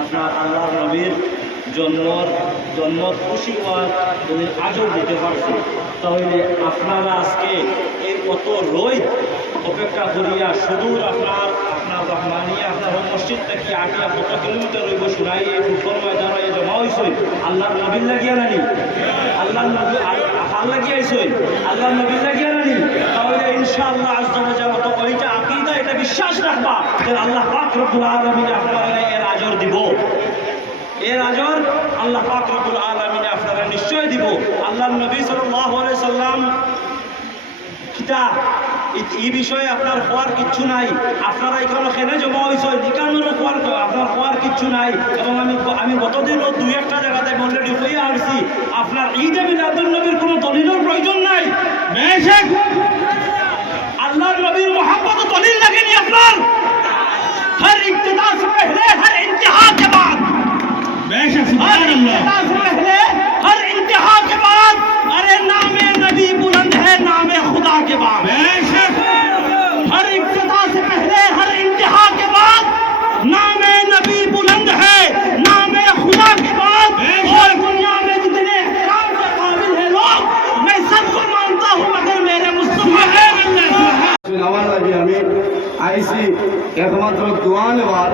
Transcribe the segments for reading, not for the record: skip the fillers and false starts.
আপনার আল্লাহ নবীর জন্ম খুশি হওয়ার যদি আজও দিতে পারছি, তাহলে আপনারা আজকে এই কত রোদ অপেক্ষা করিয়া সুদূর আপনার রহমানিয়া আপনার মসজিদ থেকে আটিয়া কত কিলোমিটার রইব শোনাই এই ফুটবল ময়দানে জমা হয়েছেন আল্লাহর নবীর লাগিয়া নানি, আল্লাহ নবী হাল লাগিয়েছেন আল্লাহ নবীর লাগিয়া নানি, তাহলে ইনশাআল্লাহ আজকে তো ওইটা আকিদা এটা বিশ্বাস রাখবা যে আল্লাহ পাক রব্বুল আলামিন আপনারা এর আজর দিব, এর আজর আল্লাহ পাক রব্বুল আলামিন আপনারা নিশ্চয় দিব। আল্লাহ নবী সাল্লাল্লাহু আলাইহি সাল্লাম কিতাব এই বিষয়ে আপনার হওয়ার কিচ্ছু নাই, আপনারা এখানে খেলে জমা হয়েছে নিকানোর আপনার হওয়ার কিচ্ছু নাই। এবং আমি গতদিনও দুই একটা জায়গাতে অলরেডি হয়ে আসছি, আপনার ঈদে মিলাদুন নবীর কোনো দলিলের প্রয়োজন নাই। আল্লাহর নবীর মোহাম্মদ দলিল লাগেনি আপনার, हर इब्तिदा से पहले हर इंतहा के बाद, हर इब्तिदा से पहले हर इंतहा के बाद, अरे नामे नबी बुलंद है नामे खुदा के बाद, हर इब्तिदा से पहले हर इंतहा के बाद नामे नबी बुलंद है नामे खुदा के बाद, और दुनिया में जितने एहतराम के काबिल है लोग मैं सबको मानता हूँ मगर मेरे मुस्तफा है। আইসি একমাত্র দোয়া নেবার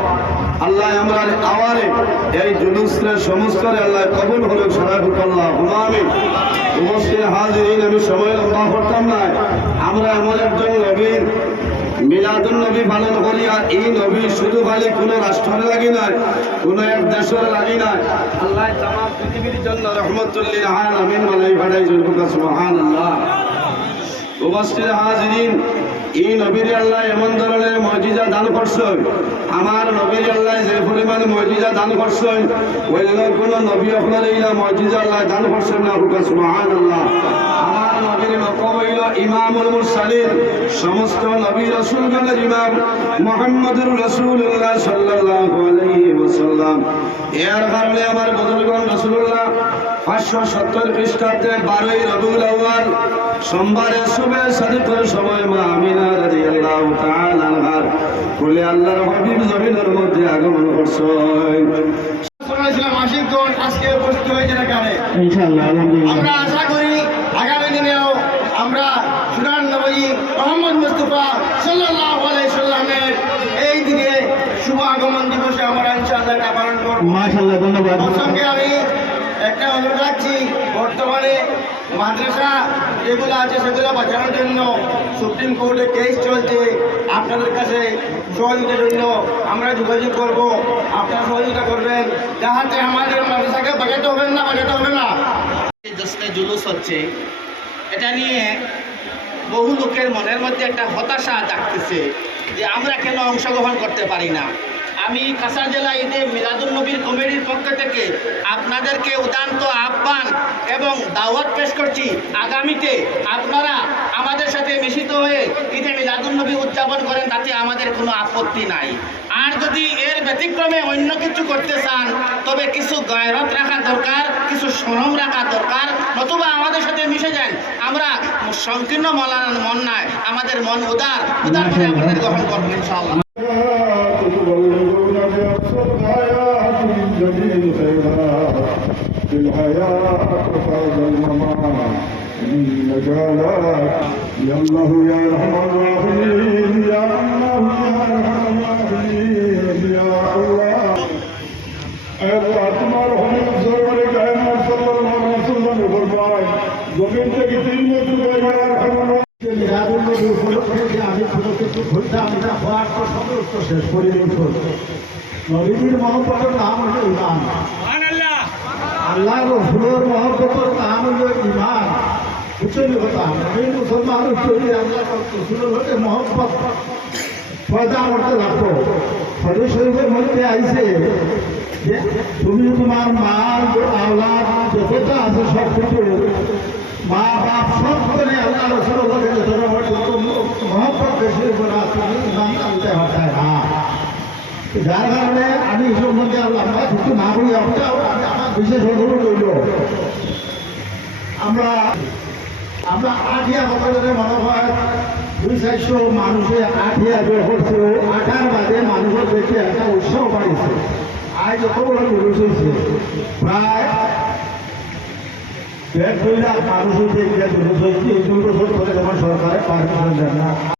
আল্লাহ আমরা আওয়ারে এই জুলুসরে সমস্ত আল্লাহ কবুল হলে সরাফুক আল্লাহ হুমামি উপস্থিত হাজিরিন, আমি সময় লম্বা করতাম না। আমরা এমন একজন নবীর মিলাদুন নবী পালন করি, আর এই নবী শুধু খালি কোনো রাষ্ট্রের লাগি নাই, কোনো এক দেশের লাগি নাই, আল্লাহ তামাম পৃথিবীর জন্য রহমতুল্লিল আলামিন বানাই ভাড়াই জুলুকা সুবহানাল্লাহ। উপস্থিত হাজিরিন, এই নবীর আল্লাহ এমন ধরনের মজিজা দান করছেন, আমার নবীর আল্লাহ যে পরিমাণ মজিজা দান করছেন ওই কোনো নবী আপনার এই মজিজা আল্লাহ দান করছেন না, সুবহানাল্লাহ। আমার নবীর লক্ষ্য হইল ইমামুল মুরসালিন, সমস্ত নবী রাসূলগণের ইমাম মুহাম্মদুর রাসূলুল্লাহ সাল্লাল্লাহু আলাইহি ওয়াসাল্লাম। এর কারণে আমার বুজুর্গগণ রাসূলুল্লাহ 570 খ্রিস্টাব্দে 12ই রবিউল আউয়াল সোমবারে সুবে সাদিকের সময় মা আমিনা রাদিয়াল্লাহু তাআলা আনহার কোলে আল্লাহর হাবিব জমিনের মধ্যে আগমন করছেন। সাল্লাল্লাহু আশিকগণ আজকে উপস্থিত হয়েছেন এখানে ইনশাআল্লাহ। আমরা আশা করি আগামী দিনেও আমরা সুরান নবী মুহাম্মদ মুস্তাফা সাল্লাল্লাহু আলাইহি সাল্লামের এই দিনে শুভ আগমন দিবসে আমরা ইনশাআল্লাহ এটা পালন করব। মাশাআল্লাহ, ধন্যবাদ। সঙ্গে আমি একটা অনুরোধ রাখছি, বর্তমানে মাদ্রাসা যেগুলো আছে সেগুলো বাঁচানোর জন্য সুপ্রিম কোর্টে কেস চলছে, আপনাদের কাছে সহযোগিতার জন্য আমরা যোগাযোগ করব, আপনারা সহযোগিতা করবেন যাহাতে আমাদের মাদ্রাসাকে বাঁচাতে হবে না। জশ্নে জুলুস হচ্ছে, এটা নিয়ে বহু লোকের মনের মধ্যে একটা হতাশা জাগতেছে যে আমরা কেন অংশগ্রহণ করতে পারি না। আমি কাছাড় জেলা ঈদে মিলাদুন নবীর কমিটির পক্ষ থেকে আপনাদেরকে উদান্ত আহ্বান এবং দাওয়াত পেশ করছি, আগামীতে আপনারা আমাদের সাথে মিশিত হয়ে ঈদে মিলাদুন নবী উদযাপন করেন, তাতে আমাদের কোনো আপত্তি নাই। আর যদি এর ব্যতিক্রমে অন্য কিছু করতে চান তবে কিছু গায়রত রাখা দরকার, কিছু শরম রাখা দরকার, নতুবা আমাদের সাথে মিশে যান। আমরা সংকীর্ণ মন নাই, আমাদের মন উদার করে আপনাদের গ্রহণ করবেন ইনশাআল্লাহ। في الحياة وفاز الممات من مجالات يا الله يا أرحم الراحمين يا الله يا أرحم الراحمين يا الله তোমার হবিব সরকারে কায়নাত সাল্লাল্লাহু আলাইহি ওয়াসাল্লাম ফরমায় জমিন থেকে 3 বছর পরে মিলাদুন নবী উপলক্ষে আমি কোনো কিছু বলতাম না, হওয়ার তো সমস্ত শেষ করে নবীর মহব্বতের নাম হলো ঈমান, আল্লাহ রসুলের মহব্বতের নাম হলো ঈমান। বুঝছেন কথা, নবীর মুসলমান তৈরি আল্লাহ রসুলের হতে মহব্বত পয়দা করতে লাগতো। হদিস শরীফের মধ্যে আইছে যে তুমি তোমার মা আওলাদ যতটা আছে সব কিছু মা বাপ সব করে আল্লাহ রসুলের হতে মহব্বত বেশি করা তুমি ঈমান আনতে হতায় না। যার কারণে আমি এই সম্বন্ধে আল্লাহ কিছু না বলি, আমার বিশেষ অনুরোধ রইল, আমরা 8 বছরের মনে হয় 200-400 মানুষে 8,000 বের করছে, 8 বাদে মানুষের দেখে একটা উৎসাহ বাড়িছে। আজ যত বড় জুলুস হয়েছে, প্রায় 1.5 লাখ মানুষ হয়েছে, জুলুস হয়েছে। এই জুলুস হচ্ছে যেমন সরকারের পারমিশন দেন না।